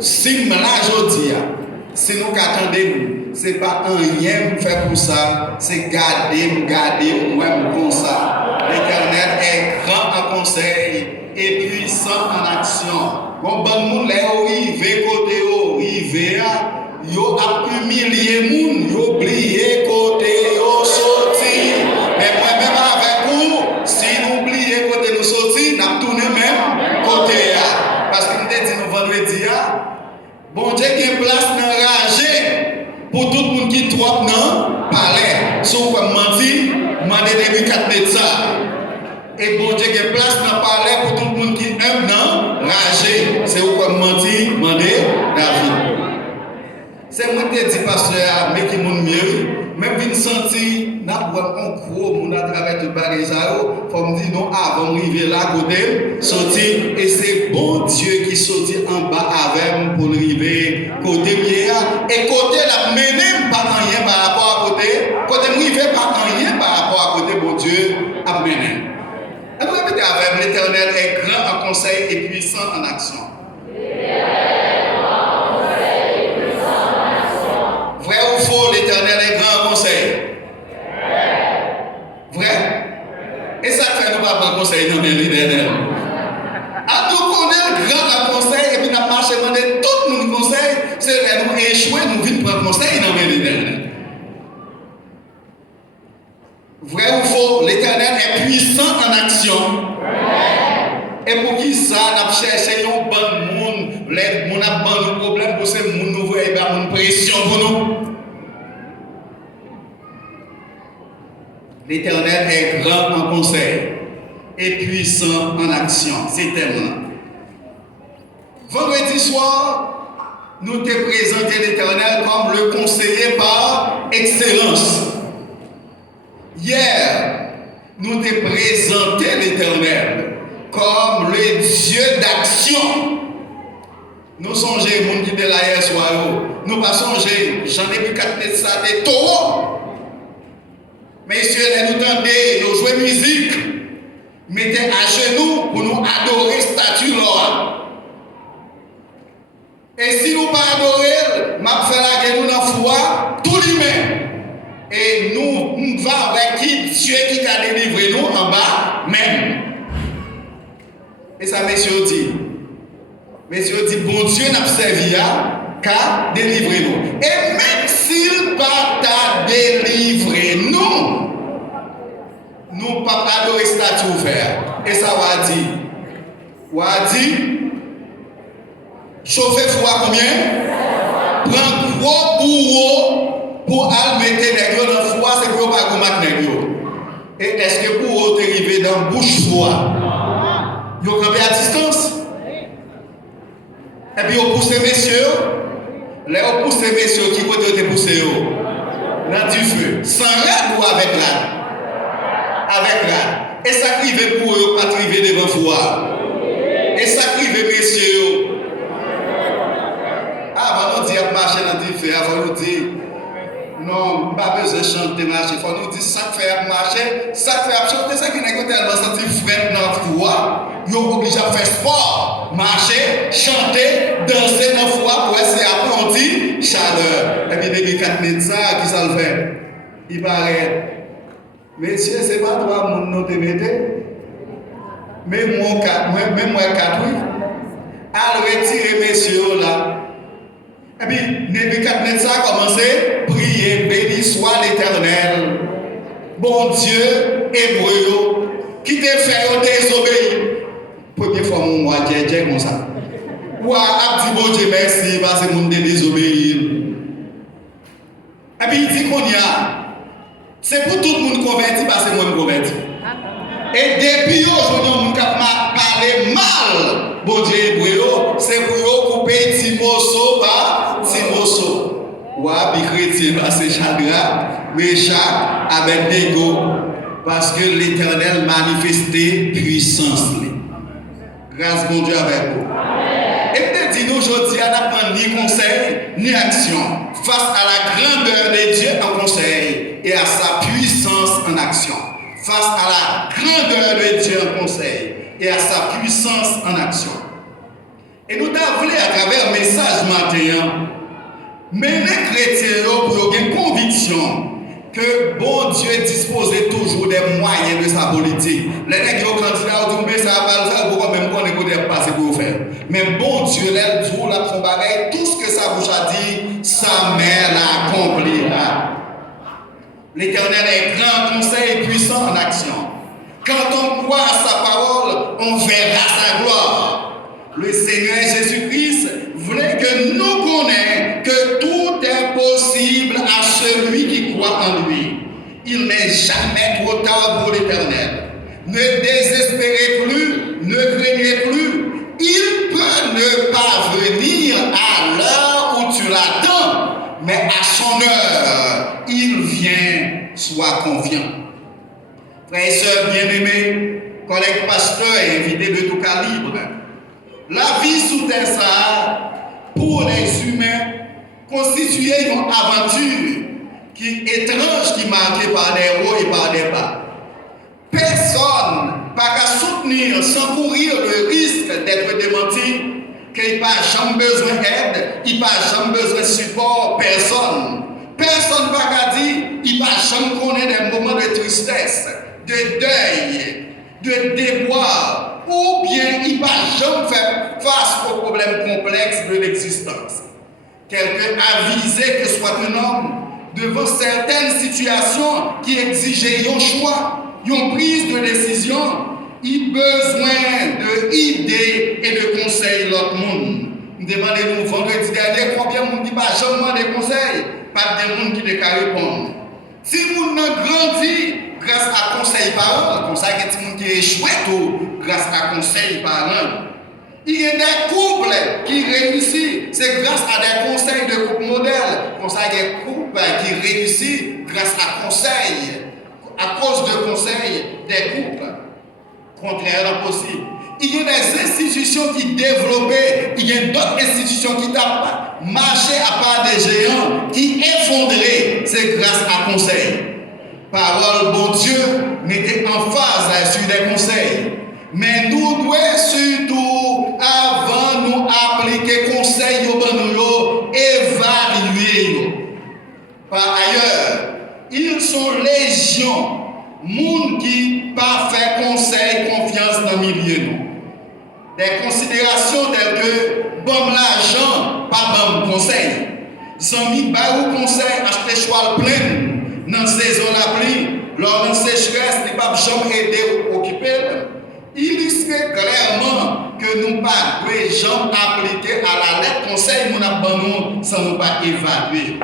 si là je dis, si nous attendons, ce n'est pas un rien faire pour ça, c'est garder, moi comme ça. L'Éternel est grand en conseil et puissant en action. Bon, monde là arrivé côté arrivé yo a humilié moun, yo oublié côté yo sorti. Mais moi même avec vous, si nous oubliez côté nous sorti, n'a tourné même côté parce que nous dit nous vendredi bon Dieu qui place dans ragé pour tout le monde qui trop dans palais. Sauf comme menti, mandé depuis 4 mètres ça. Et bon Dieu qui place dans palais pour tout le monde qui aime non ragé. C'est où comme menti, mandé David. C'est moi qui dis pasteur, mais qui m'ont mieux. Même si je sens n'a pas un gros monde à travers tout Paris, il faut me dire non, avant d'arriver là, côté, sortir. Et c'est bon Dieu qui sortit en bas avec pour arriver côté bien. Et côté la mené pas rien par rapport à côté. Côté m'arriver pas rien par rapport à côté, bon Dieu a mené. Et vous répétez avec l'Éternel est grand en conseil et puissant en action. Vrai ou faux, l'Éternel est grand en conseil? Vrai? Et ça fait nous pas prendre conseil dans l'Éternel. À tout connaître grand en conseil et puis nous marchons demander tout le monde conseil, c'est là nous échouer, nous venons prendre conseil dans l'Éternel. Vrai ou faux, l'Éternel est puissant en action. Et pour qui ça, nous avons cherché un bon monde, les gens ont un problème pour ces gens, nous voyons une pression pour nous. L'Éternel est grand en conseil et puissant en action. C'est tellement. Vendredi soir, nous te présenté l'Éternel comme le conseiller par excellence. Hier, nous te présenté l'Éternel comme le Dieu d'action. Nous songeons, les gens qui étaient là hier soir, nous pas songer, j'en ai vu 4 mètres ça, des taureaux. Messieurs, nous tendez, nous jouons musique, mettez à genoux pour nous adorer statue là. Et si nous pas adorer, m'a fait la guerre nous dans foi, tout lui-même. Et nous va avec qui Dieu qui a délivré nous en bas même. Et ça, messieurs dit, bon Dieu n'a pas servi qu'à délivrer nous. Et même s'il pas t'a délivré nous, nous pas adorer statue ouverte. Et ça va dire, chauffer froid combien? Prends gros bourreau pour mettre des gros dans le froid, c'est pour pas combattre les gros. Et est-ce que pour vous arriver dans la bouche froid, vous campez à distance? Et puis vous poussez messieurs, là vous poussez messieurs qui vont te pousser dans du feu, sans rade ou avec rade? Avec rade. Et ça crive pour eux, pas criver devant froid. Et ça crive messieurs. Avant nous dire marcher dans du feu, avant nous dire non, pas besoin de chanter marcher. Il faut nous dire ça fait marcher, ça fait chanter, ça qui n'est pas tellement senti frais dans le froid. Ils sont obligés de faire sport, marcher, chanter, danser dans le froid pour essayer d'apprendre chaleur. Et puis depuis 4 minutes, ça, qui ça le fait? Il paraît. Messieurs, ce n'est pas toi mon nom te mettez. Même moi 4, oui. Alors retirez messieurs là. Et puis, Nebuchadnezzar ça a commencé, prier, béni soit l'Éternel, bon Dieu, hébreu, qui te fait désobéir. Première fois, moi, j'ai comme ça. Ou à dit bon Dieu, merci, parce que mon désobéir. Et puis, il dit qu'on y a, c'est pour tout le monde converti, parce que moi, je me convertis. Et depuis aujourd'hui, on a parlé mal, bon Dieu, hébreu, c'est pour couper Timoso par Timoso. Ouah, chrétien, c'est Shadrach, Meshach, Abednego, parce que l'Éternel manifestait puissance. Grâce bon Dieu avec vous. Et peut-être dit nous aujourd'hui, on n'a pas ni conseil, ni action face à la grandeur de Dieu en conseil et à sa puissance en action. Face à la grandeur de Dieu en conseil et à sa puissance en action. Et nous t'avons à travers le message matin, mais les chrétiens pour avoir une conviction que bon Dieu est disposé toujours des moyens de sa politique. Les gens qui ont candidat au mais ça va ça pourquoi même qu'on est passé pour faire. Mais bon Dieu là jour là son bagage tout ce que sa bouche a dit, sa mère l'accomplira. L'Éternel est grand, conseil puissant en action. Quand on croit à sa parole, on verra sa gloire. Le Seigneur Jésus-Christ voulait que nous connaissions que tout est possible à celui qui croit en lui. Il n'est jamais trop tard pour l'Éternel. Ne désespérez plus, ne craignez plus. Il peut ne pas venir à l'heure où tu l'attends, mais à son heure, il vient, sois confiant. Frères et sœurs bien-aimés, collègues pasteurs et invités de tout calibre, la vie sous terre, ça, pour les humains, constituait une aventure qui est étrange, qui est marquée par des hauts et par des bas. Personne n'a qu'à soutenir sans courir le risque d'être démenti, qu'il n'a jamais besoin d'aide, il n'a jamais besoin de support, personne. Personne n'a qu'à dire, il n'a jamais connu des moments de tristesse, de deuil, de déboire, ou bien il n'a jamais fait face aux problèmes complexes de l'existence. Quelqu'un avisé que soit un homme devant certaines situations qui exigeaient un choix, une prise de décision, il a besoin d'idées et de conseils de l'autre monde. Demandez-nous vendredi dernier combien de monde qui n'a jamais de conseils, pas de monde qui ne répondre. Si nous avons grandi grâce à conseil parents, comme ça, il y a des gens qui échouent grâce à conseil parents. Il y a des couples qui réussissent, c'est grâce à des conseils de couple modèles. Comme ça, il y a des couples qui réussissent grâce à conseils, à cause de conseils des couples. Contrairement possible. Il y a des institutions qui développaient, il y a d'autres institutions qui tapent marché à part des géants, qui effondraient, c'est grâce à conseils. Parole, bon Dieu, mettez en phase sur des conseils. Mais nous devons surtout, avant nous appliquer conseils, évaluer. Par ailleurs, ils sont légion, monde qui pas fait conseil, confiance dans le milieu. Des considérations telles que bon l'argent, pas bon conseil. Zami, bah ou conseil, acheter choix plein. Dans la saison la pluie, lors d'une sécheresse, il ne peut pas jamais aider ou occuper. Illustrer clairement que nous ne pouvons pas jamais appliquer à la lettre conseil nous avons sans nous pas évaluer.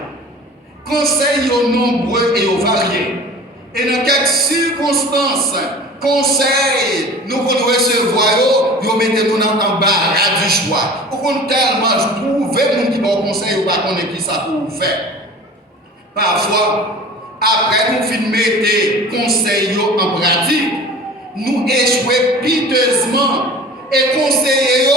Conseils sont nombreux et variés. Et dans quelques circonstances, conseils, nous pouvons recevoir, nous mettons dans l'embarras du choix. Nous pouvons tellement trouver mon qui bon conseil ou pas qu'on est qui ça pour faire. Parfois, après nous finissons mettre conseils en pratique, nous échouons piteusement et conseillers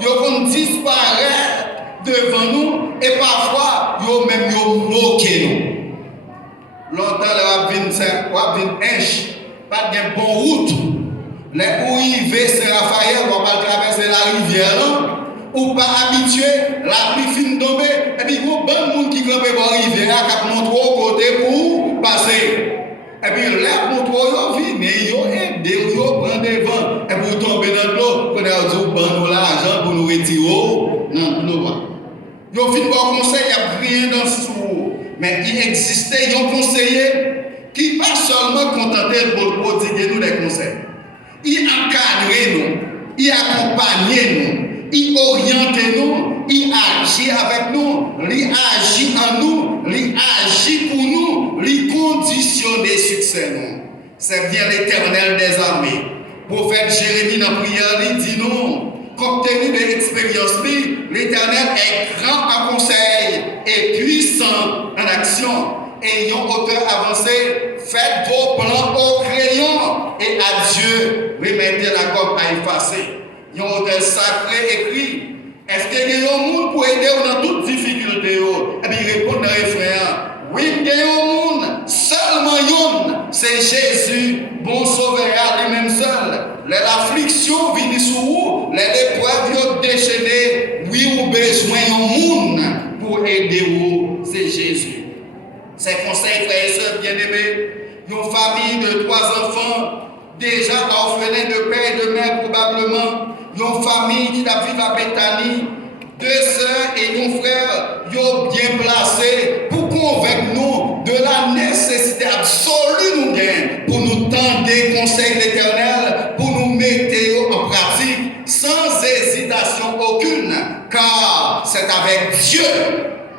vont disparaître devant nous et parfois ils même moqué nous. Longtemps, on a vu pas de bonne route. Les où c'est Raphaël, on va traverser la rivière, ou pas habitué, la pluie fin tomber, et puis il y a bon monde qui grimpe dans la rivière, qui montre au côté pour passer. Et puis là, pour toi, ils viennent, ils aident, ils prennent des vents, et pour tomber dans l'eau, on a dit, bon, l'argent pour nous retirer dans l'eau. Ils ont fait un conseil, il n'y a rien dans ce tour. Mais il existait un conseiller qui pas seulement contenté pour prodiguer nous des conseils. Il encadrait nous, il accompagnait nous, il orientait nous, il agit avec nous, il agit en nous, il agit pour nous, il conditionne les succès nous. C'est bien l'Éternel des armées. Prophète Jérémie dans la prière, il dit non. Compte tenu de l'expérience, l'Éternel est grand en conseil et puissant en action. Ayant auteur avancé, faites vos plans au crayon et à Dieu remettez la gomme à effacer. Il y a un auteur sacré écrit. Est-ce qu'il y a un monde pour aider dans toutes difficultés? Et bien il répond dans le refrain. Oui, il y a un monde, seulement un, c'est Jésus, bon sauveur lui-même seul. Les afflictions viennent sur vous, les épreuves viennent déchaîner, ou besoin d'un monde pour aider vous, c'est Jésus. C'est conseil, frères et sœurs bien-aimés, une famille de 3 enfants, déjà orphelins de père et de mère probablement, une famille qui a vécu à Bethanie, 2 sœurs et un frère, sont bien placés pour convaincre nous de la nécessité absolue nous gain pour nous tendre des conseils de l'Éternel, pour nous mettre en pratique sans hésitation aucune, car c'est avec Dieu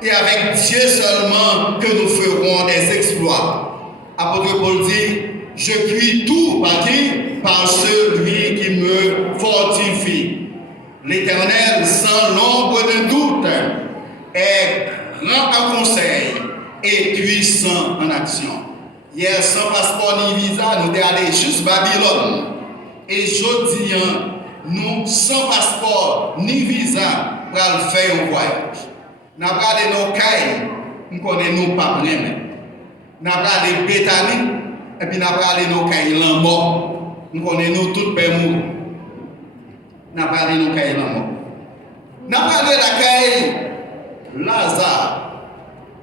et avec Dieu seulement que nous ferons des exploits. Apôtre Paul dit, je puis tout par qui? Par celui qui me fortifie. L'Éternel, sans l'ombre de doute, est grand en conseil et puissant en action. Hier, sans passeport ni visa, nous sommes allés juste Babylone. Et aujourd'hui, nous, sans passeport ni visa, pour faire un voyage. Nous avons regardé nos cailles, nous connaissons pas vraiment. Nous avons regardé Bethanie, et puis nous avons regardé nos cailles mort. Nous connaissons tout le monde. Nous avons regardé nos cailles mort. Nous avons regardé la caille Lazare,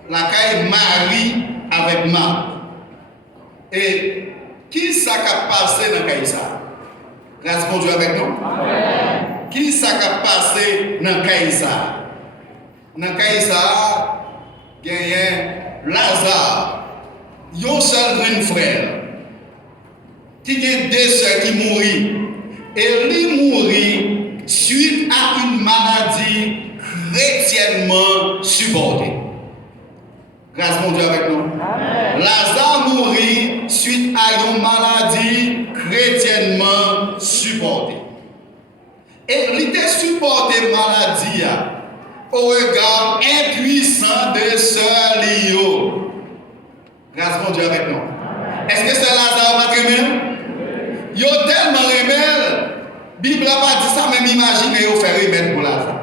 la caille Marie avec Marc. Et qui ça a passé dans la caille ça? Grâce à Dieu avec nous. Amen. Qui ça a passé dans la caille ça? Dans la caille ça, il y a Lazare, un seul grand frère, qui a 2 sœurs qui mourent. Et lui mourit suite à une maladie chrétiennement supportée. Grâce à Dieu avec nous. Amen. Lazare mourit suite à une maladie chrétiennement supportée. Et il était supporté maladie au regard impuissant de sœur Lio. Grâce à Dieu avec nous. Amen. Est-ce que c'est Lazare m'a aimé? Il a tellement aimé. La Bible n'a pas dit ça, mais imaginez vous faire remède pour Lazare.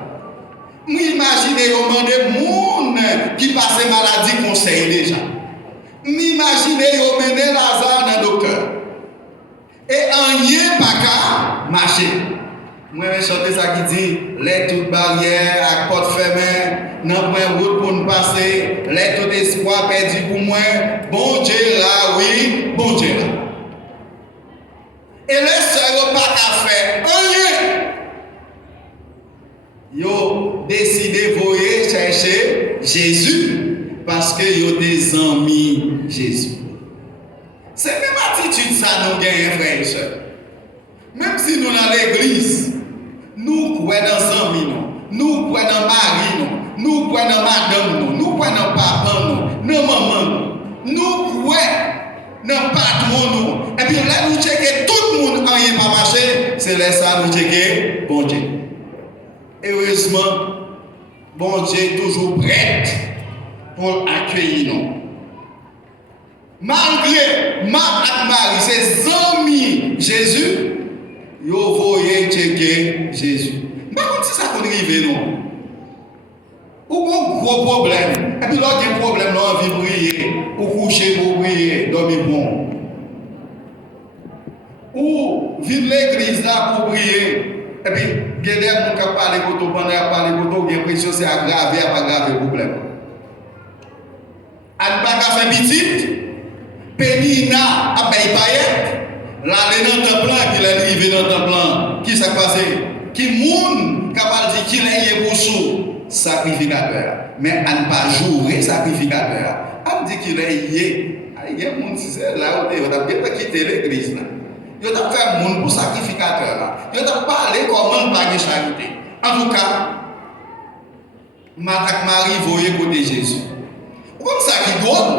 Imaginez vous demander gens qui passent maladie conseil déjà. Imaginez vous mener Lazare dans le docteur. Et en rien pas qu'à marcher. Moi, je chante ça qui dit les toutes barrières à porte fermée, non point route pour nous passer, les tout espoir perdu pour moi. Bon Dieu là, oui, bon Dieu là. Et les sœurs n'ont pas qu'à faire rien. Ils ont décidé de voyer chercher Jésus parce qu'ils ont des amis Jésus. C'est même attitude ça nous gagnons, frères et sœurs. Même si nous dans l'église, nous croyons dans amis, nous croyons dans mari, nous croyons dans madame, nous croyons dans papa, dans maman, nous croyons dans patron. Et puis là, nous checkons tout le monde, rien pas marché, c'est là ça nous checkons, bon Dieu. Heureusement, bon Dieu est toujours prêt pour accueillir nous. Malgré Marc et Marie, ses amis Jésus, ils voyaient checker Jésus. Par contre, c'est ça qu'on arrive, non? Ou un gros problème. Et puis là, il y a un problème, là, on vit prier, ou coucher pour prier, dormir bon. Ou vivre l'église là pour prier. Et puis, il y a des gens qui parlent de l'auto, pendant qu'ils parlent de l'auto, il y a l'impression que c'est aggravé, pas grave le problème. À ne pas faire petite, Pénina a payé paillettes, là, elle est dans le temple, et puis elle est arrivée dans le temple. Qui s'est passé? Qui moun capable de dire qu'il est pour sous sacrificateur. Mais à ne pas jouer sacrificateur. À me dire qu'il est lié. Il y a des gens qui sont là, ils ont pas quitté l'église. Ils ont fait un monde pour sacrificateur. Ils ont parlé comment pas de charité. En tout cas, Marie voyait côté Jésus. Comme ça qui donne,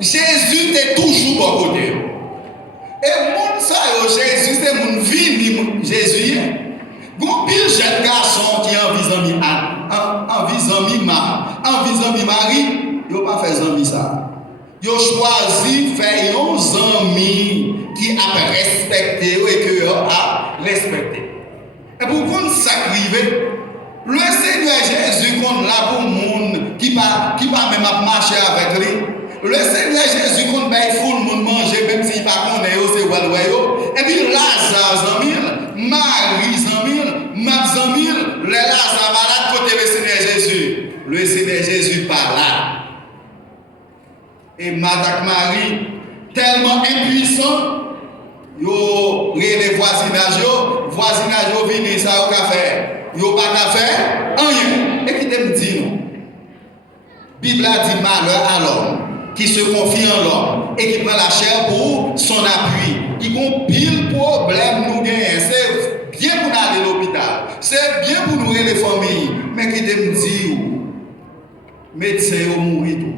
Jésus était toujours à côté. Et mon ça, Jésus, c'est mon vie, Jésus. Bon pile jeune garçon qui a envie de Marie, il n'a pas fait amis ça. Il a choisi de faire un ami qui a respecté et que a respecté. Et pour qu'on s'arrive, le Seigneur Jésus qu'on là pour le monde qui va même marcher avec lui. Le Seigneur Jésus qu'on va tout le monde manger même s'il pas connaît c'est well. Et puis Lazare Zamil, Marie Zamil, Max Zamil, les Lazare malade côté le Seigneur le Seigneur Jésus par là. Et Madame Marie, tellement impuissant, yo les voisinages, vini ça au café. Yo pas qu'à faire rien. Et qui te dit non? Bible a dit malheur à l'homme qui se confie en l'homme et qui prend la chair pour son appui. Il y a pile problème nous gagnons. C'est bien pour nous aller à l'hôpital. C'est bien pour nous les familles. Mais qui te dit médecin yo mourir tout.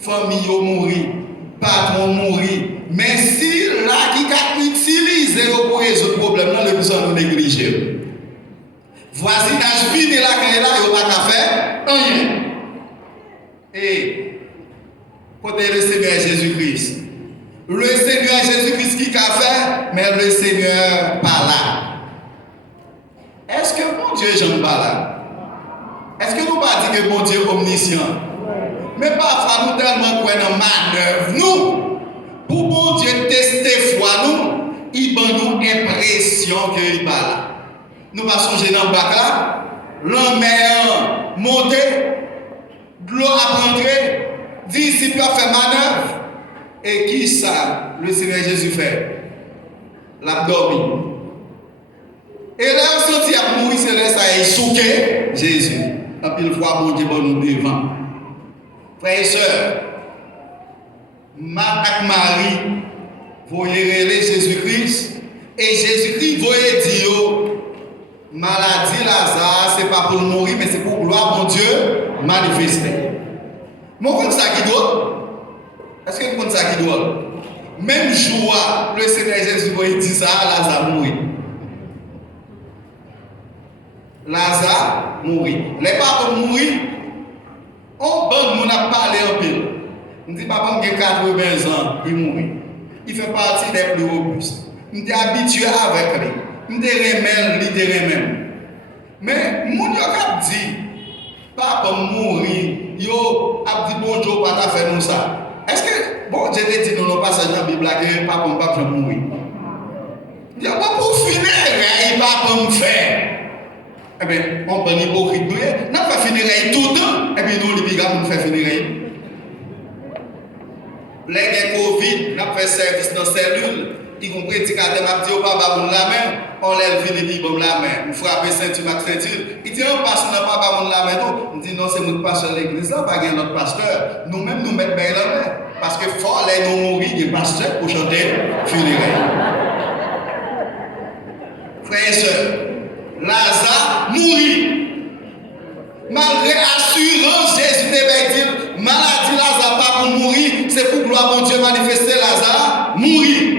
Famille yo mourir, patron mourir. Mais si là qui a utilisé pour résoudre le problème, là le plus nous négliger. Voisinage vide là quand il là, il pas qu'à faire rien. Et côté le Seigneur Jésus-Christ. Le Seigneur Jésus-Christ qui a fait, mais le Seigneur pas là. Est-ce que mon Dieu j'en pas là? Est-ce que nous pas dire que mon Dieu est omniscient? Mais parfois nous tellement croyons dans manœuvre. Nous, pour mon Dieu tester foi nous, il donne nous impression qu'il pas là. Nous pas songer dans le bac là, la mer monter, de l'eau à rentrer, disciples a fait manœuvre. Et qui ça, le Seigneur Jésus fait? L'abdomen. Et là, on senti à mourir, c'est là, ça est souqué, Jésus. Et puis, une fois, mon Dieu, nous devant. Frères et sœurs, Marie, voyez Jésus-Christ, et Jésus-Christ, voyez dire, maladie Lazare, ce n'est pas pour mourir, mais c'est pour gloire, mon Dieu, manifester. Mon compte ça qui doit? Est-ce que vous comptez ça qui doit? Même joie, le Seigneur Jésus va dire ça, Lazare mourit. Lazare mourit. Les papas mourir, on bon mon a parlé en pile. On dit papa j'ai 80 ans, il mourit. Il fait partie des plus robustes. On est habitué avec lui. On est remède, il est remède. Mais mon yo a dit papa mourir, yo a dit bonjour pas faire nous ça. Est-ce que bon Dieu te dit dans le passage dans la Bible que papa ne va pas mourir? Il n'y a pas pour finir, il va pas me faire. Eh bien, on peut hypocrite, nous n'a pas finir tout le temps, et puis nous, les bigas, nous fait finir. Les Covid, n'a fait service dans la cellule, ils ont prédicateur, m'a dit, papa, bon la main, on lève vite, il bon la main, on frappe ceinture, ma ceinture. Il dit, on passe, on n'a pas bon la main, on dit, non, c'est notre pasteur de l'église, là, pas notre pasteur. Nous-mêmes, nous mettons bien la main, parce que fort, les nous mourir, il y a pasteur pour chanter funérailles. Frères et sœurs, Lazare mourit. Malgré l'assurance, Jésus devait dire, maladie Lazare pas pour mourir, c'est pour gloire mon Dieu manifester Lazare mourit.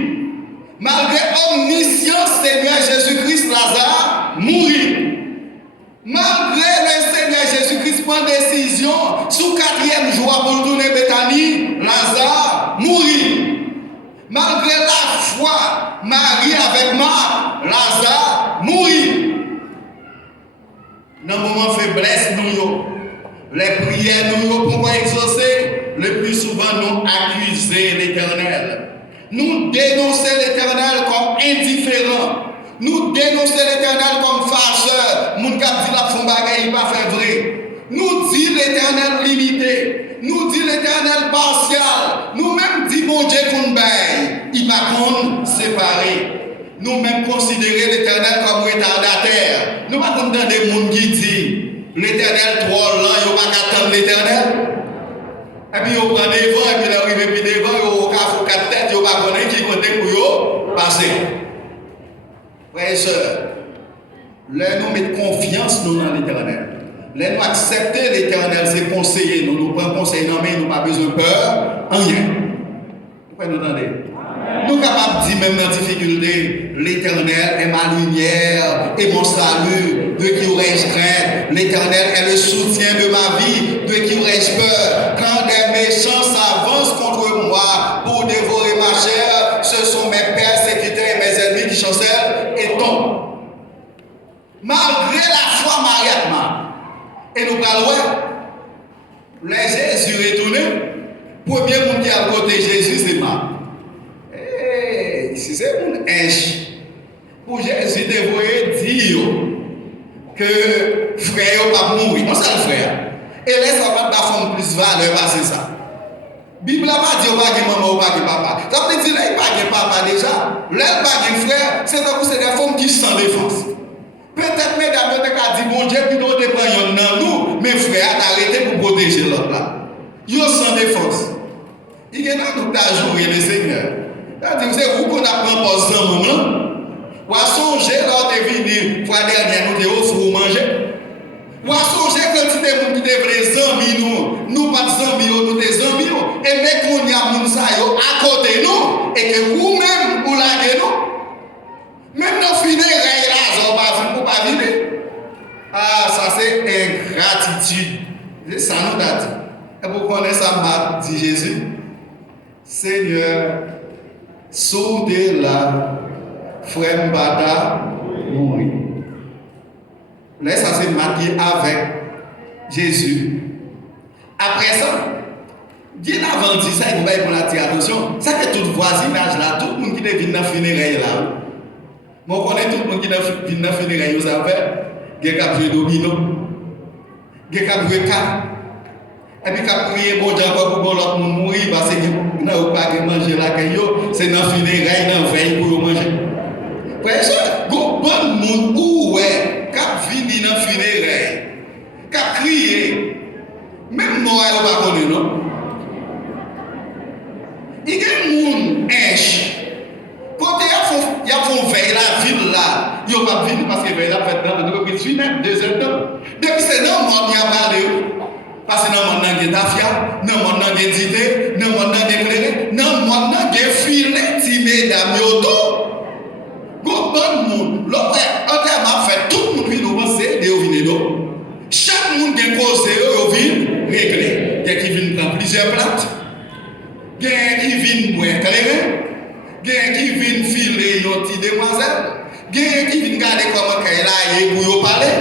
Malgré omniscience Seigneur Jésus-Christ, Lazare mourit. Malgré le Seigneur Jésus-Christ prend décision, sous 4e jour pour tourner Béthanie, Lazare mourit. Malgré la foi, Marie avec Marc, Lazare mourit. Dans le moment de faiblesse, nous, les prières, nous, pour exaucer, le plus souvent, nous accuser l'Éternel. Nous dénoncer l'Éternel comme indifférent. Nous dénoncer l'Éternel comme farceur. Nous qui dit la fond bagaille, il pas fait vrai. Nous dit l'Éternel limité. Nous dit l'Éternel partial. Nous-mêmes dit mon Dieu qu'on baille. Il va qu'on séparer. Nous-mêmes considérer l'Éternel comme retardataire. Nous ne pouvons pas entendre des gens qui disent l'Éternel trop lent, il ne va pas attendre l'Éternel. Et puis il prend des vents, et puis il arrive puis des vents, il faut 4 têtes, il ne va pas connaître qui compte pour passer. Frères et sœurs, là nous mettons confiance dans l'Éternel. Là nous accepter l'Éternel, c'est conseiller. Nous prenons conseil, non mais nous n'avons pas besoin de peur, rien. Vous pouvez nous entendre? Nous sommes capables de dire, même dans la difficulté, l'Éternel est ma lumière et mon salut. De qui aurais-je crainte? L'Éternel est le soutien de ma vie. De qui aurais-je peur? Quand des méchants s'avancent contre moi pour dévorer ma chair, ce sont mes persécuteurs et mes ennemis qui chancellent et tombent. Malgré la foi mariatement, et nous parlons, les Jésus retourné, premier monde qui a côté Jésus, c'est Marc. Si c'est un inch, pour Jésus devrait dire que frère n'a pas mourir. Non, c'est le frère. Et laisse pas la femme plus valeur passer ça. Bible n'a pas dit au pas de maman ou pas de papa. Ça veut dire qu'il n'y a pas de papa déjà. Là, pas de frère, c'est des femmes qui sont sans défense. Peut-être, mesdames, vous avez dit, bon Dieu, puis nous dépendons de nous, mes frères, arrêtez pour protéger l'autre là. Ils sont sans défense. Il y a nous qui joué le Seigneur. C'est-à-dire, c'est vous qu'on apprend pas ce moment. Ou à songer, lors de venir, fois dernière, nous devons offrir manger. Ou à songer quand il y a des gens qui devraient des amis, nous pas des amis, nous des amis, et mais qu'on y a des gens à côté de nous, et que vous-même, vous l'avez nous. Même dans le funérailles là, on va pas venir. Ah, ça c'est ingratitude. C'est ça nous a dit. Et vous connaissez ça, m'a dit Jésus. Seigneur, sautez là, frère Mbada, mourir. Là, ça s'est marié avec Jésus. Après ça, bien avant de dire ça, il faut la dire attention. Ça que tout voisinage là, tout le monde qui vient dans le funérailles là. Moi, je connais tout le monde qui vient dans le funérailles, vous savez, il y a qui joué domino, il y a qui joué cartes. Et puis, quand prier, bon Dieu, encore pour l'autre monde mourir, parce que vous n'avez pas de manger là, c'est dans le funérailles, dans le veille pour manger. Frère, il y a bon monde où, ouais. Cap vini dans funérailles, cap crier, même moi je ne pas connaître non. Il y a des gens quand il y a font veille la ville là, il n'y a pas venir parce que veille là fait dans l'entreprise funèbre 2 heures de temps. Depuis c'est dans le monde qui a parlé, parce que dans le monde il y a d'affaires, dans le monde il y a d'idées, dans le monde il y a éclairé, dans le monde il y a filet, si mesdames yoto. Bon monde, l'autre a fait tout le monde qui nous pense de venir. Chaque monde qui est causé, il vient régler. Il y a qui viennent prendre plusieurs plates, il y a qui viennent boire éclairer, il y a qui viennent filer une petite demoiselle, il y a qui viennent garder comment elle a pour parler,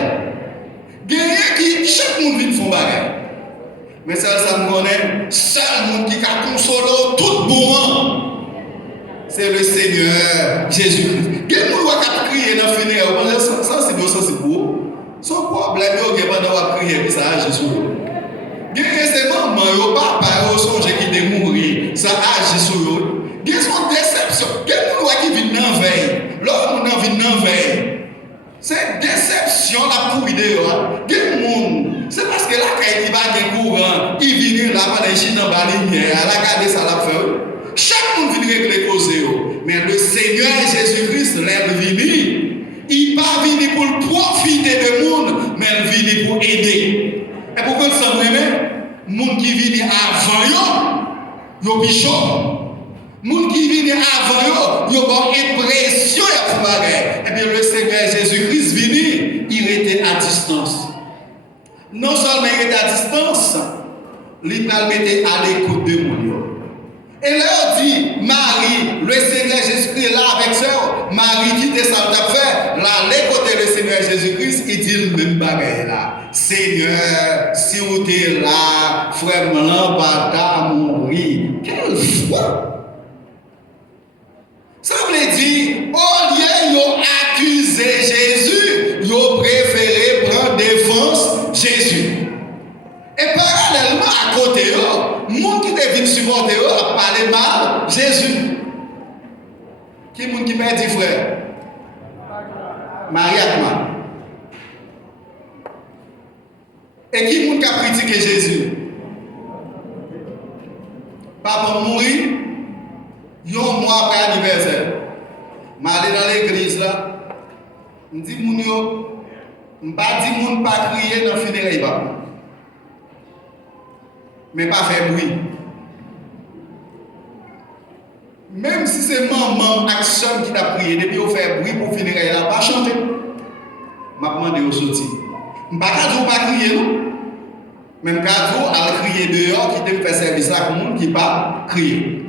il y a qui, chaque monde vient faire bagarre. Mais ça me connaît, seul monde qui a consolé tout bon. C'est le Seigneur Jésus-Christ. Quel monde va crier dans le funéraire? Ça, c'est beau. Son problème, il n'y a pas de crier pour ça à Jésus. Il y a des mamans, papa, ils sont qui sont mourir. Ça agit sur eux. Il y a une déception. Quel monde qui vit dans la veille? L'homme qui vit dans la veille. C'est déception la pourrie dehors. Quel monde? C'est parce que là, quand il va dans courant, il vient là, il va dans la lumière, il a gardé ça la feuille. Chaque monde vient régler cause. Mais le Seigneur Jésus-Christ l'a venu. Il n'est pas venu pour profiter de monde, mais il est venu pour aider. Et pourquoi ça me remet? Monde qui vient avant yo bichot. Monde qui vient avant yo bonne impression ya pour bagarre. Et bien le Seigneur Jésus-Christ venu, il était à distance. Non seulement il était à distance, il mettait à l'écoute de monde. Et là, on dit, Marie, le Seigneur Jésus-Christ est là avec ça. Marie qui était ça t'a fait. Là, les côtés le Seigneur Jésus-Christ, il dit le même bagage là. Seigneur, si vous êtes là, frère Blanc, bata mourir. Quelle foi! Ça veut dire, au lieu de accuser Jésus, ils ont préféré prendre défense Jésus. Et parallèlement à côté, les gens qui deviennent supporter a parlé mal Jésus. Qui est le monde qui perd frère? Marie Akma. Et qui est le monde qui a critiqué Jésus? Papa mourir, un mois après l'anniversaire. Je suis allé dans l'église là. Je dis, je ne dis pas crier dans le funérail. Mais pas faire bruit. Même si c'est maman action qui t'a prié, depuis qu'on fait bruit pour finir, elle n'a pas chanté. Je m'a demandé au sorti. Je ne vais pas crier, non? Même quand elle crier dehors, qui te fait service à tout le monde qui pas crier.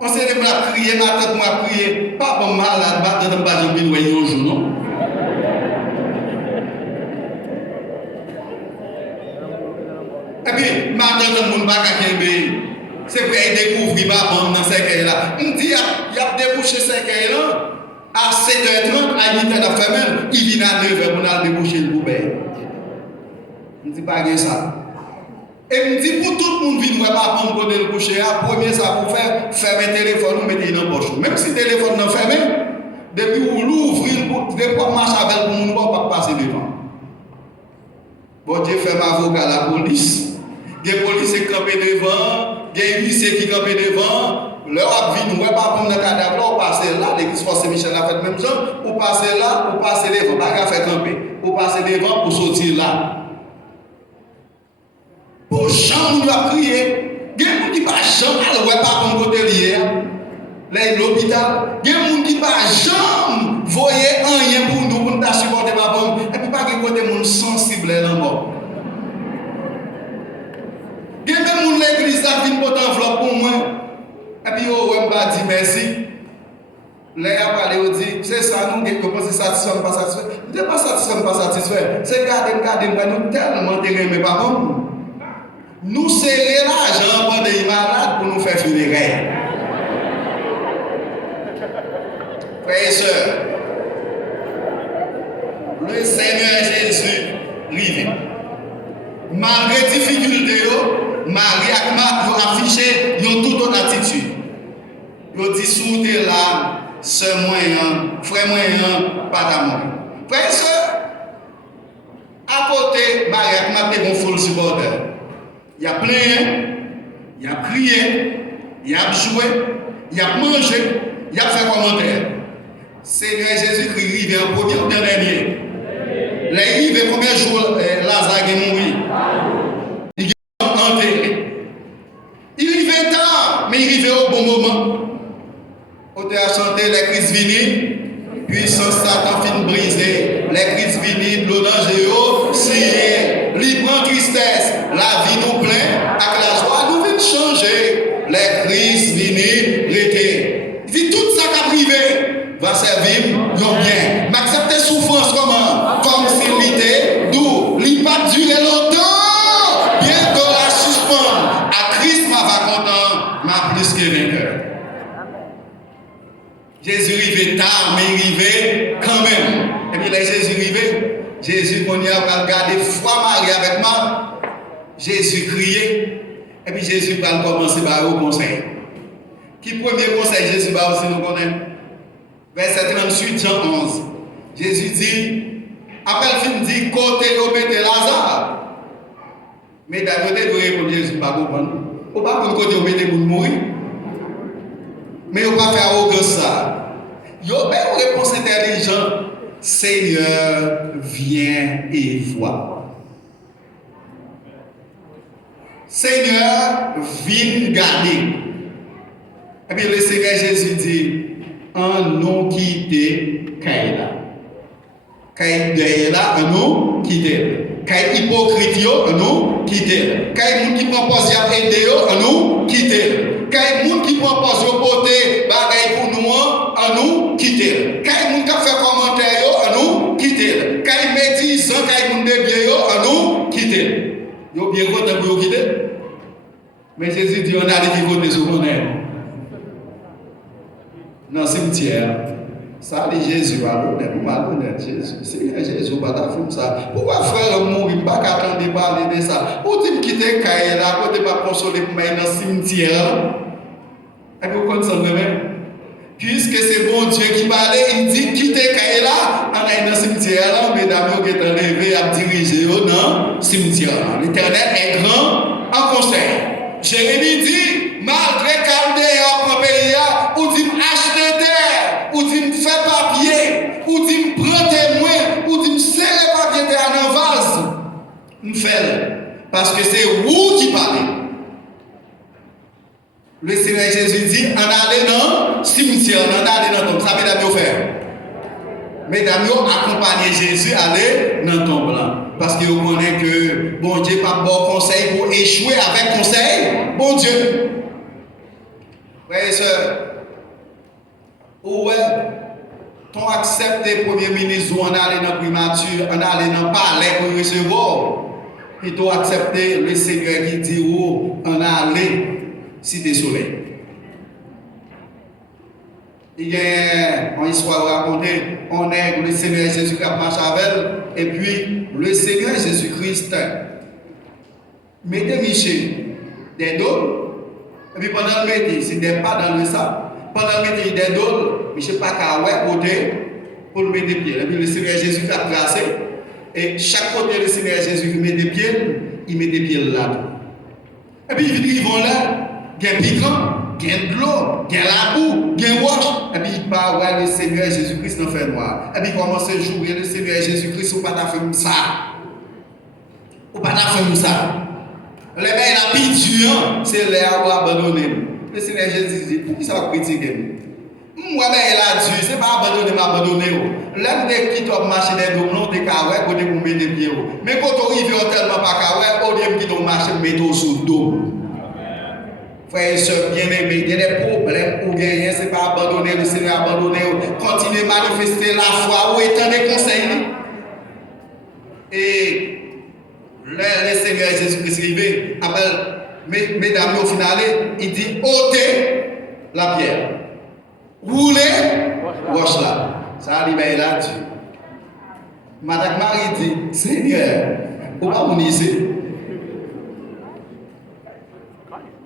On s'est dit, je crier, ma tante m'a crié, pas pour malade, pas de pas de bien un jour, non? Et puis, ma tante, le monde va pas c'est pour découvrir pas dans ces cas-là. On dit, il y a débouché ces cas-là. À 7h30, à 8h de la famille, il vient à 9h pour aller déboucher le poubelle. Je ne dis pas ça. Et je dis pour tout le monde qui ne va pas prendre côté le coucher, premier ça pour faire fermer le téléphone, ou mettre dans la poche. Même si le téléphone est fermé, depuis que vous l'ouvrez, depuis que vous marchez avec le monde, vous ne pouvez pas passer devant. Bon Dieu fait avocat à la police. Il y a des policiers qui campent devant, il y a des huissiers qui campent devant. Leur vie, nous ne pouvons pas prendre le cadavre, on passe là, l'église Force Michel a fait même chose, on passe là, on passe devant, pas qu'à faire camper. On passe devant pour sortir là. Pour chambre, nous avons crié. Il y a des gens qui ne sont pas chambre, alors on ne pas comme côté lié. Là, l'hôpital. Il y a des gens qui ne sont pas chambre, voyez rien pour nous, pour nous supporter ma bombe. Et puis, pas que côté monde sensible là bas. Il y a des gens qui l'église a fait une bonne enveloppe pour moi. Et puis, on va dire merci. Là, il a parlé, on dit, c'est ça, nous, on pense satisfait, pas satisfait. Je ne pas satisfait, pas satisfait. C'est garder, nous tellement terrain, mais pas bon. Nous serrer l'argent pendant les malades pour nous faire funérailles. Frères et sœurs, le Seigneur Jésus rive. Malgré les difficultés, Marie et Marc ont affiché une toute autre attitude. Ils ont dit sous tes larmes, sœur moyen, frère moyen, pas d'amour. Frères et sœurs, à côté, Marie et Marc ont fait le supporter. Il a plein, il a crié, il a joué, il a mangé, il a fait commentaire. Seigneur Jésus-Christ rive en premier ou dernier. Là, il rive combien de jours Lazare est mort? Il est enterré. Il rive tard, mais il rive au bon moment. On a chanté les crises finies, puissance Satan fin brisée, les crises finies, l'eau d'angéo, scié, libre en tristesse, la vie nous plaît, avec la joie nous vient changer, les crises finies, l'été. Si tout ça qui a privé va servir, non bien. M'accepter souffrance comment? Comme s'il était doux, il pas durer longtemps, bientôt la suspendre. À Christ m'a va content, m'a plus que vainqueur. Jésus arrivait tard, mais il arrivait quand même. Et puis là, Jésus arrivait. Jésus, qu'on y a regardé foi Marie avec moi. Jésus criait. Et puis Jésus va commencer par le conseil. Qui premier conseil Jésus va aussi nous connaître? Verset 38, Jean 11. Jésus dit, après le film dit, côté au mettez Lazare. Mais d'un côté, vous répondez, Jésus, pas comprendre. Ou pas pour côté au mettez pour mourir. Mais on ne va pas faire aucun ça. Il y a une réponse intelligente. Seigneur, viens et vois. Seigneur, viens garder. Et puis le Seigneur Jésus dit, en nous quitter Kaïla. Kaïla, en nous quitter. Kaï hypocrite, en nous quitter. Kaï moun qui propose à aider, en nous quitter. Kaï moun qui propose à porter bagaille pour nous, en nous quitter. Kaï moun qui fait commentaire, en nous quitter. Kaï médisant, kaï moun débié, en nous quitter. Yo bien content pour quitter. Mais Jésus dit, on a des côtés sur mon air. Dans le cimetière. Ça, les Jésus, malhonnête Jésus. C'est Jésus, pas faire ça. Pourquoi frère mourir, pas qu'attendre de parler de ça? Pour dire quitter Kaïla, pour ne pas consoler pour mettre dans le cimetière. Et puis, vous comprenez même? Puisque c'est bon Dieu qui parlait, il dit quitter Kaïla, on est dans le cimetière, mesdames, vous êtes enlevés à diriger dans le cimetière. L'Éternel est grand en conseil. Jérémie dit, malgré Chaldée en pays, ou dit acheter terre, ou dit faire papier, ou dit prendre témoin, ou dit serrer papier dans un vase, nous faisons. Parce que c'est vous qui parlez. Le Seigneur Jésus dit, on allait dans le cimetière, on allait dans le tombe. Ça veut dire faire. Mesdames, accompagner Jésus à aller dans le tombe là. Parce que vous connaissez que bon Dieu n'a pas bon conseil pour échouer avec conseil. Bon Dieu. Frères et sœurs, ouais, ton accepté Premier ministre, on allait dans la primature, on allait dans le palais pour recevoir. Et tu accepté le Seigneur qui dit, oh, on allait. Cité Soleil. Il y a une histoire racontée. on est le Seigneur Jésus qui a marché avec elle, et puis le Seigneur Jésus-Christ mettez Michel des dôles, et puis pendant le midi, s'il n'est pas dans le sable, pendant le midi, des dôles, Michel pas qu'à ouais côté pour le mettre des pieds. Et puis le Seigneur Jésus qui a tracé, et chaque côté le Seigneur Jésus qui met des pieds, il met des pieds là. Et puis ils vont là, il y a un piquant, il y a de l'eau, il y a la boue, il y a un roche. Et puis il part voir le Seigneur Jésus-Christ dans le fait noir. Et puis il commence à jouer le Seigneur Jésus-Christ, ou pas ta fait ça. Ou pas ta fait ça. Les mecs, la pitié, c'est les avoir abandonné. Le Seigneur Jésus dit, pourquoi ça va critiquer? Moi, il a dit, c'est pas abandonner. L'homme qui doit marcher des dômes, non, des carrés, pour mettre des pieds. Mais quand on arrive tellement pas carré, au lieu qui doit marcher, mettre sous le dôme. Frères et sœurs bien-aimés, il y a des problèmes pour gagner, c'est pas abandonner, le Seigneur abandonner. Continuez à manifester la foi ou étant des conseils. Et le Seigneur Jésus-Christ arrivé, appelle mesdames au final, il dit ôtez la pierre. Roulez, roche là. Ça arrive là Dieu. Madame Marie dit, Seigneur, pourquoi vous ici?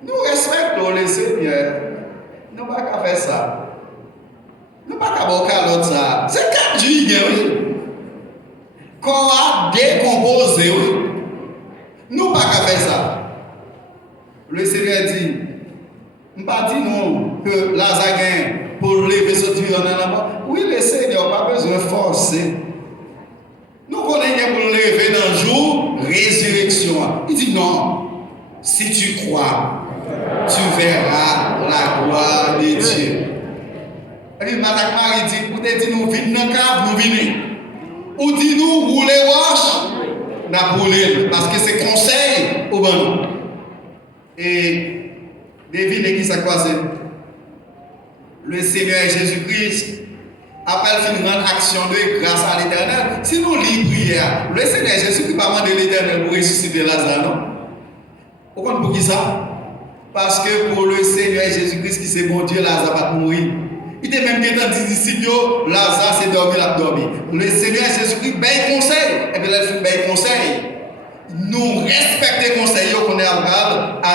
Nous respectons le Seigneur. Nous ne pouvons pas faire ça. Nous ne pouvons pas faire l'autre ça. C'est 4 juillet, oui. Qu'on a décomposé, oui. Nous ne pouvons pas faire ça. Le Seigneur dit, nous ne pouvons pas dire non que Lazare gagne pour lever ce Dieu en avant. Oui, le Seigneur n'a pas besoin de forcer. Nous connaissons pour lever dans le jour résurrection. Il dit non. Si tu crois, tu verras la gloire de Dieu. Et puis, Madame Marie dit, vous te dit nous venons dans le cave, nous venons. Ou dit nous rouler roche, nous rouler. Parce que c'est conseil au bon. Et devinez qui ça croise. Le Seigneur Jésus-Christ appelle une grande action de grâce à l'Éternel. Si nous lisons prière, le Seigneur Jésus-Christ va demander l'Éternel pour ressusciter Lazare, non? Pourquoi pour qui ça? Parce que pour le Seigneur Jésus-Christ qui c'est bon Dieu, Lazare va mourir. Il était même dit dans les disciples, Lazare s'est dormi, il a dormi. Le Seigneur Jésus-Christ ben conseil. Et puis il fait ben conseil. Nous respectons les conseils qu'on est à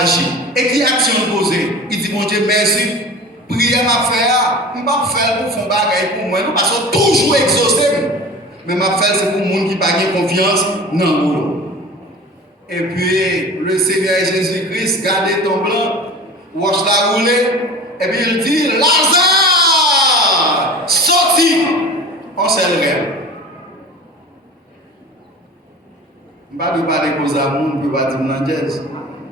agir. Et qui action posée? Il dit, mon Dieu, merci. Prière m'a fait, je ne vais pas faire pour faire bagaille pour moi. Nous passons toujours exaucés. Mais ma faire, c'est pour les gens qui n'ont pas confiance dans nous. Et puis, le Seigneur Jésus-Christ, gardez ton blanc, watch la rouler, et puis il dit, Lazare, sorti. On s'est levé. Je ne vais pas parler pour ça, je vais dire non, Jess.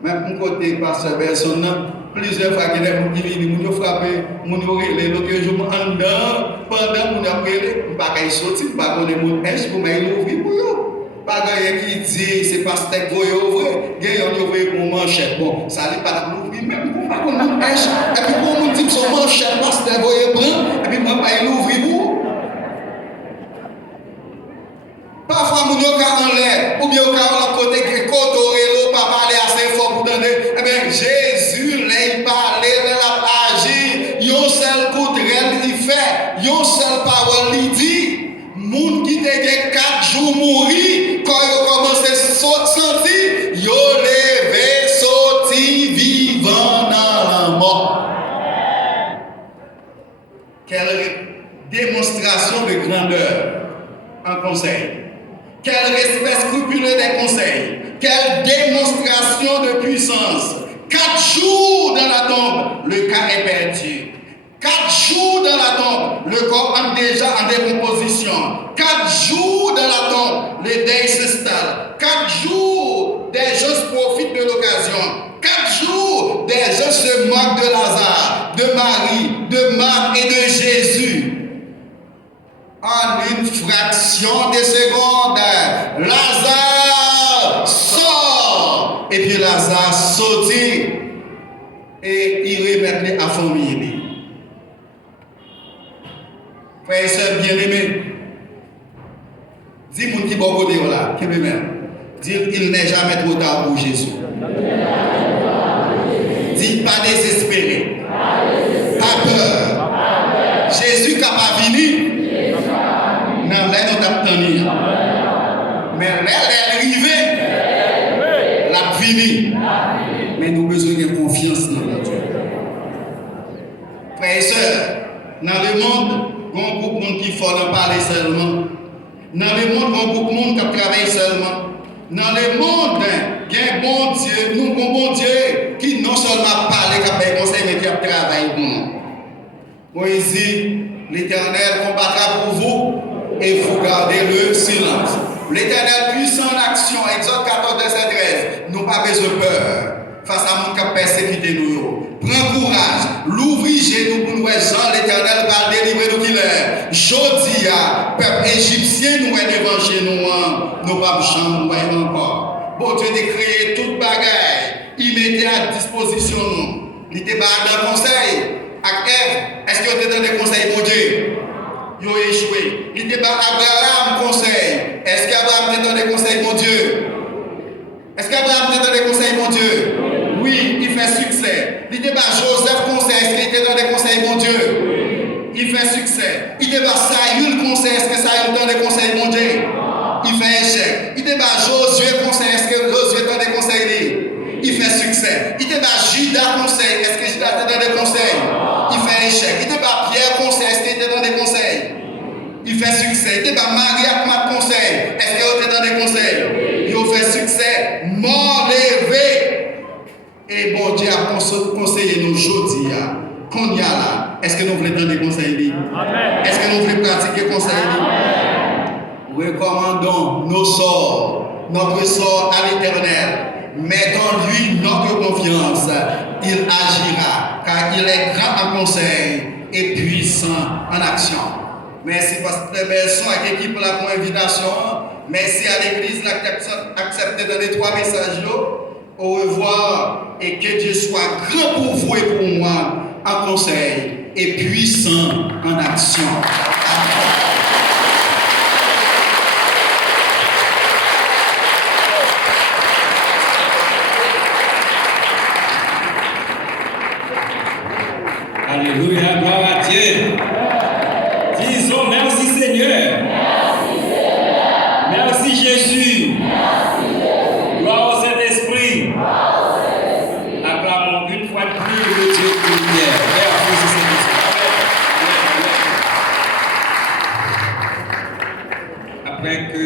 Même pour côté pasteur personne, plusieurs fois qu'il y a des gens qui viennent, ils frappent, ils relèvent, l'autre jour, en dedans, pendant qu'ils ont relèvé, ils ne peuvent pas sortir, ils ne peuvent pas connaître pour m'ouvrir pour eux. Pas de qui dit c'est pas steak pour ouvrir, il y a ouvrir pour manchette. Bon, ça n'est pas l'ouvrir, même pour pas qu'on nous pêche. Et puis pour nous dire son manchette, pas steak pour prendre, et puis moi pas l'ouvrir pour. Parfois, nous sommes en l'air, ou bien au cas où côté que Cotorello pas parler assez fort pour donner. Eh bien, Jésus, là, il parlait, il a agi, il seul coup de rêve, il fait, il seul parole, il dit. Moun qui te 4 jours mourir, quand il commence à sortir, il levé, sorti, vivant dans la mort. Quelle démonstration de grandeur en conseil. Quel respect scrupuleux des conseils. Quelle démonstration de puissance. 4 jours dans la tombe, le cas est perdu. 4 jours dans la tombe, le corps est déjà en décomposition. 4 jours dans la tombe, le deuil s'installe. 4 jours, des gens profitent de l'occasion. 4 jours, des gens se moquent de Lazare, de Marie, de Marc et de Jésus. En une fraction de seconde, Lazare sort. Et puis Lazare sortit et il remet à famille. Frères et sœurs bien-aimés, dis-moi qui bon côté là, qui même. Dis il n'est jamais trop tard pour Jésus. Dis pas désespéré, pas peur. Jésus qui n'a pas venu Mais elle est arrivée. La fini. Mais nous avons besoin de confiance dans Dieu. Frères et sœurs, dans le monde, il y a beaucoup de monde qui faut en parler seulement. Dans le monde, il y a beaucoup de monde qui travaille seulement. Dans le monde, il y a un bon Dieu, nous avons un bon Dieu qui non seulement parle, qui a fait conseil, mais qui a travaillé pour nous. Moïse, l'Éternel combattra pour vous et vous gardez le silence. L'Éternel puissant en action, Exode 14, verset 13. Nous n'avons pas besoin de peur face à mon qui a persécuté nous. Prends courage, l'ouvrir nous pour nous, Jean l'Éternel va délivrer nous qu'il est. Jodi, peuple égyptien, nous est devant chez nous, nous pas chambre encore. Bon Dieu a créé toute bagaille, il mettait à disposition nous. Il était dans le conseil. Avec Ève, est-ce que vous êtes dans des conseils pour Dieu? Ils ont échoué. Il était par Abraham conseil. Est-ce qu'Abraham était dans des conseils pour Dieu? Est-ce qu'Abraham était dans des conseils pour Dieu? Oui, il fait succès. Il était par Joseph conseil. Est-ce qu'il était dans des conseils pour Dieu? Il fait succès. Il était par Saül conseil. Est-ce que Saül est dans des conseils pour Dieu? Il fait échec. Il était par Josué conseil. Est-ce que Josué est dans des conseils? Il fait succès. Il était par Judas conseil. Est-ce que Judas était dans des conseils? Il fait échec. Il était par Pierre conseil. Est-ce qu'il était dans des conseils? Il fait succès. Il était par Marie conseil. Est-ce qu'il était dans des conseils? Il fait succès. Mort levé. Et bon Dieu a conseillé nous aujourd'hui. Qu'on y a là. Est-ce que nous voulons dans des conseils? Est-ce que nous voulons pratiquer conseils? Recommandons nos sorts, notre sort à l'Éternel. Mettons-lui notre confiance. Il agira, car il est grand en conseil et puissant en action. Merci pour cette belle son avec l'équipe pour la invitation. Merci à l'église d'accepter dans les 3 messages. Au revoir et que Dieu soit grand pour vous et pour moi en conseil et puissant en action. Amen. Alléluia, gloire à Dieu. Disons merci Seigneur. Merci Jésus. Gloire au Saint-Esprit. Acclamons une fois de plus le Dieu de lumière. Merci Seigneur. Après que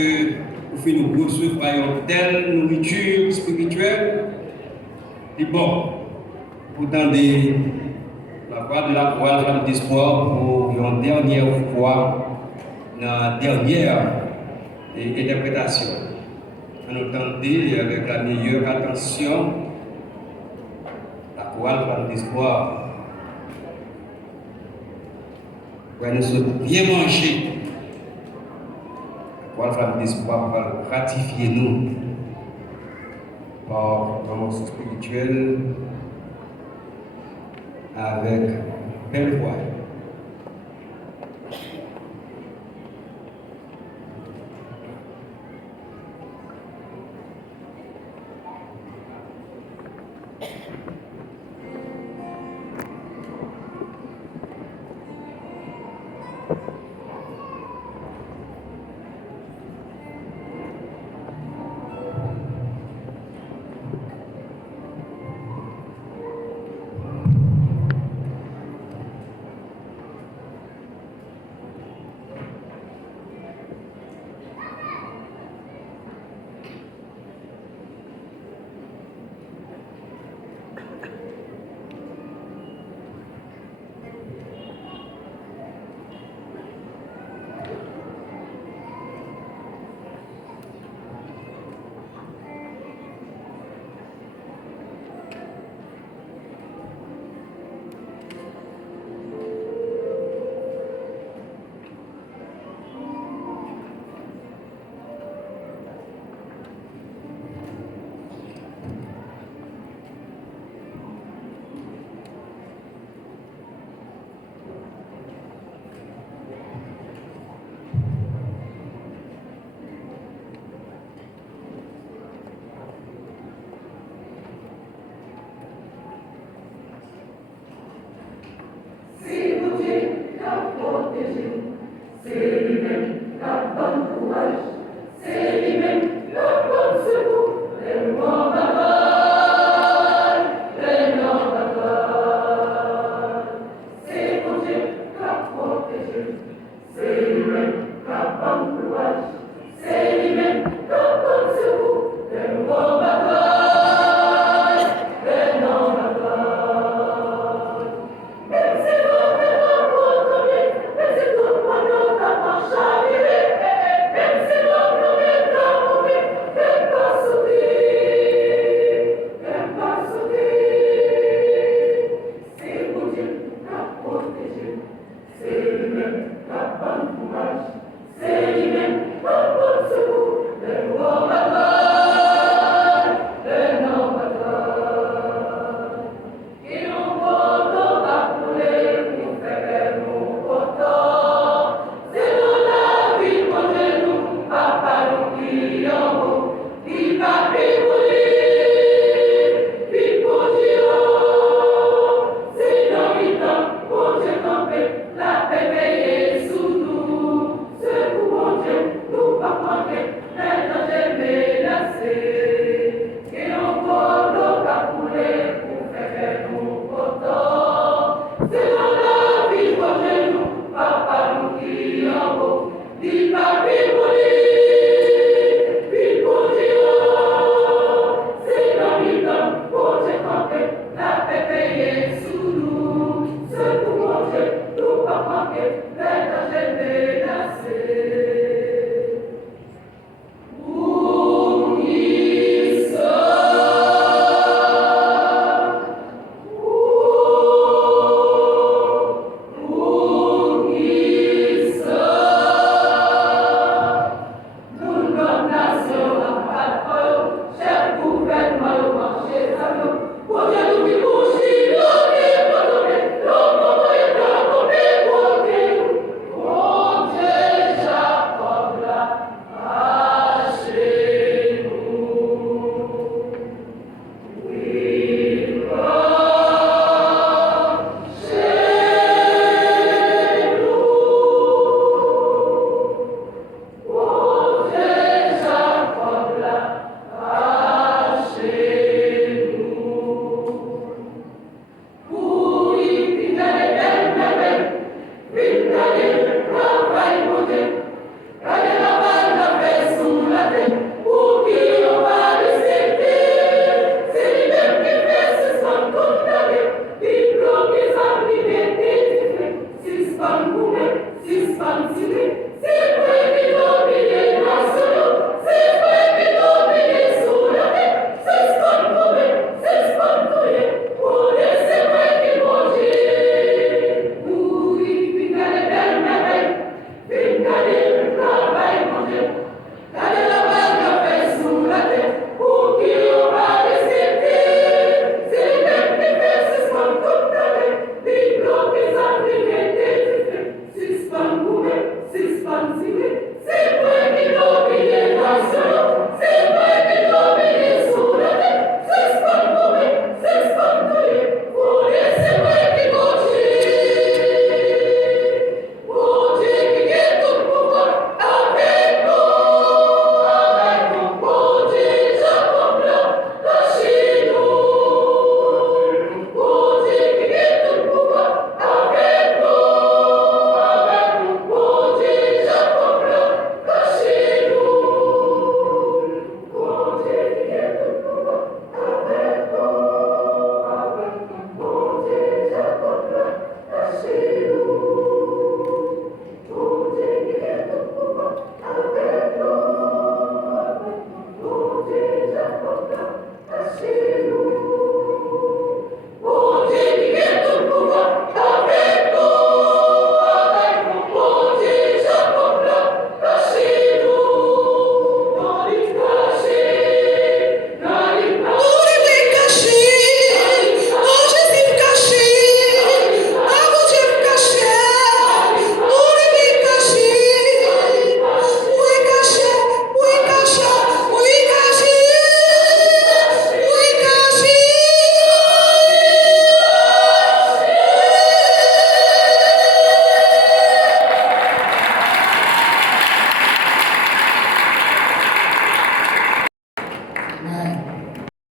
vous finissez nous poursuivre par une telle nourriture spirituelle, et bon, autant des la voix de la voix femme d'espoir pour une dernière fois, la dernière interprétation. On entendait avec la meilleure attention la voix femme d'espoir. Pour nous sommes bien mangés. La voix femme d'espoir va ratifier nous par un morceau spirituel. Avec belle voix.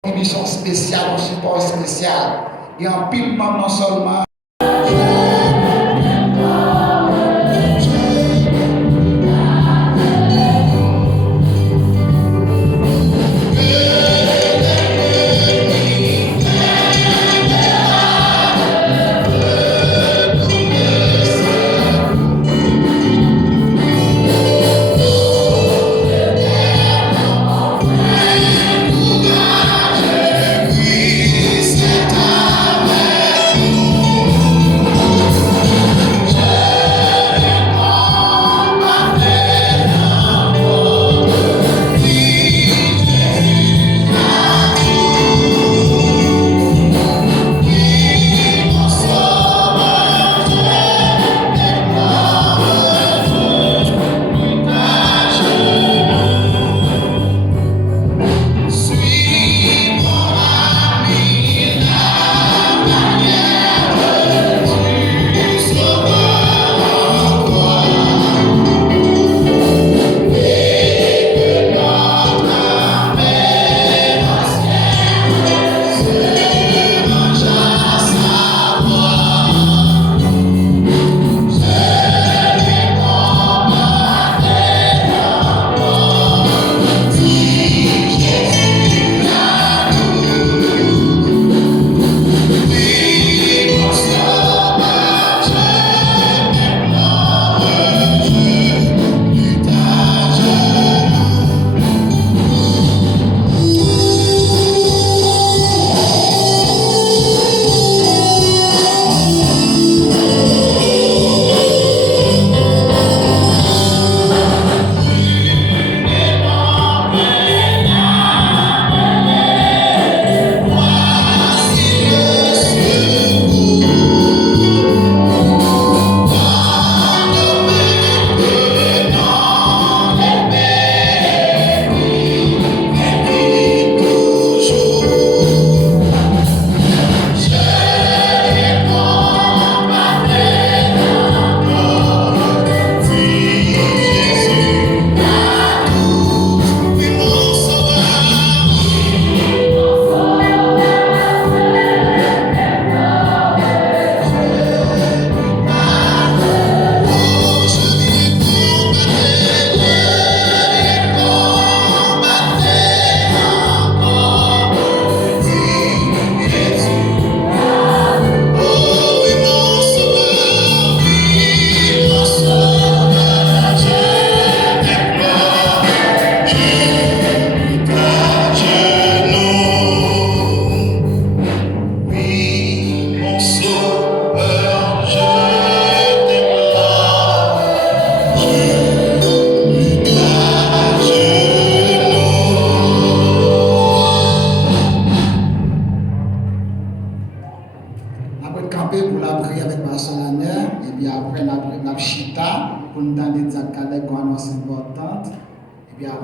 Émission spéciale, un support spécial. Et en pile, non seulement.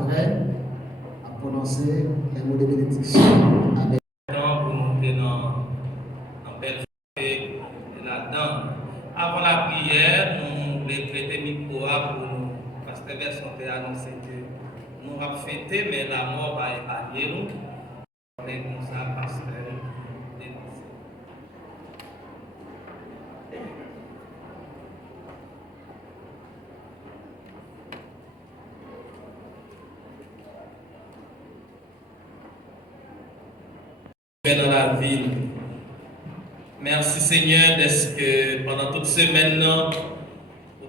après à prononcer les mots de bénédiction. Amen. Pour monter dans belle fête là-dedans. Avant la prière, nous voulons prêter micro pour nous, parce que verset a annoncé que nous avons fêté, mais la mort va épargner nous. On est comme ça, pasteur. Dans la ville. Merci Seigneur d'être que pendant toute semaine,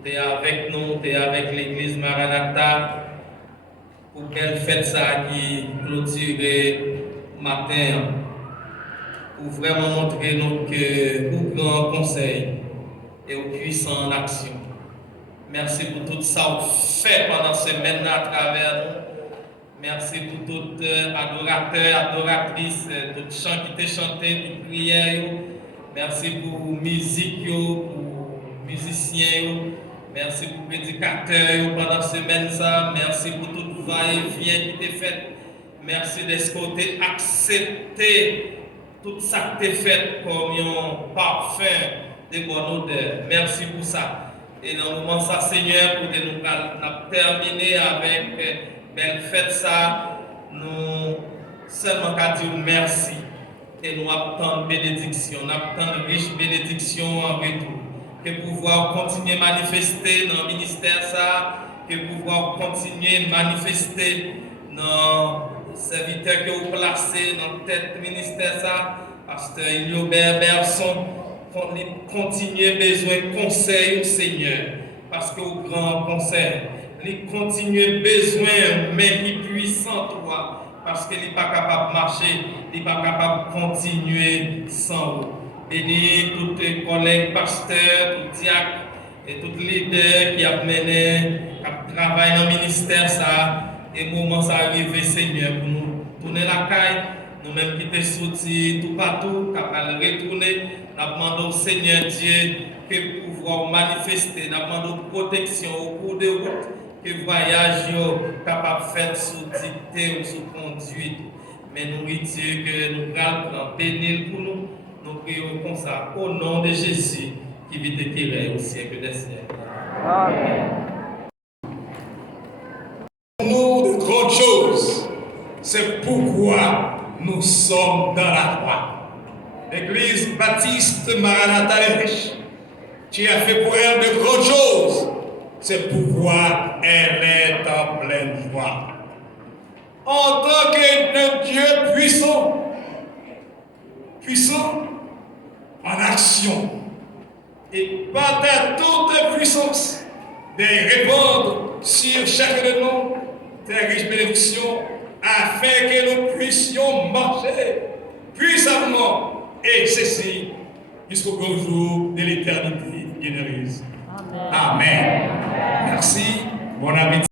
tu es avec nous, tu es avec l'église Maranatha pour qu'elle fête ça qui clôture matin, pour vraiment montrer nous que au grand conseil et au puissant en action. Merci pour tout ça que vous faites pendant cette semaine à travers nous. Merci pour tous adorateurs, adoratrices, tous les chants qui t'ont chanté, toutes les prières. Merci pour la musique, pour les musiciens. Merci pour les prédicateurs pendant cette semaine. Merci pour tout le va-et-vient qui t'est fait. Merci de ce côté accepter tout ça qui t'est fait comme un parfum de bonne odeur. Merci pour ça. Et dans le moment, ça, Seigneur, pour nous terminer avec belle fête ça, nous seulement qu'à dire merci. Et nous attendons bénédiction, nous attendons riche bénédiction en retour. Que pouvoir continuer à manifester dans le ministère ça, que pouvoir continuer à manifester dans le serviteur que vous placez dans le tête du ministère ça, pasteur Iliobert Berson, continuer besoin de conseil au Seigneur, parce que au grand conseil, il continue besoin mais qui puissant toi, parce qu'il n'est pas capable de marcher, il n'est pas capable de continuer sans vous. Bénis tous les collègues pasteurs, tous les diacres et tous les leaders qui ont mené, qui travaillent dans le ministère ça, et moment ça arrive Seigneur pour nous tourner la caille, nous-mêmes qui sommes sortis tout partout, capables de retourner, nous demandons au Seigneur Dieu que pouvoir manifester, nous demandons protection au cours de route, que voyage capable de faire sous dictée ou sous conduite. Mais nous disons que nous allons bénir pour nous. Nous prions comme ça au nom de Jésus qui vit et qui règne au siècle des siècles. Amen. Nous de grandes choses, c'est pourquoi nous sommes dans la croix. L'église baptiste Maranatha qui a fait pour elle de grandes choses. C'est pourquoi elle est en pleine joie. En tant que Dieu puissant, puissant en action, et par ta toute puissance, de répandre sur chacun de nous tes riches bénédictions, afin que nous puissions marcher puissamment et ceci jusqu'au grand jour de l'éternité bienheureuse. Amen. Merci. Bon appétit.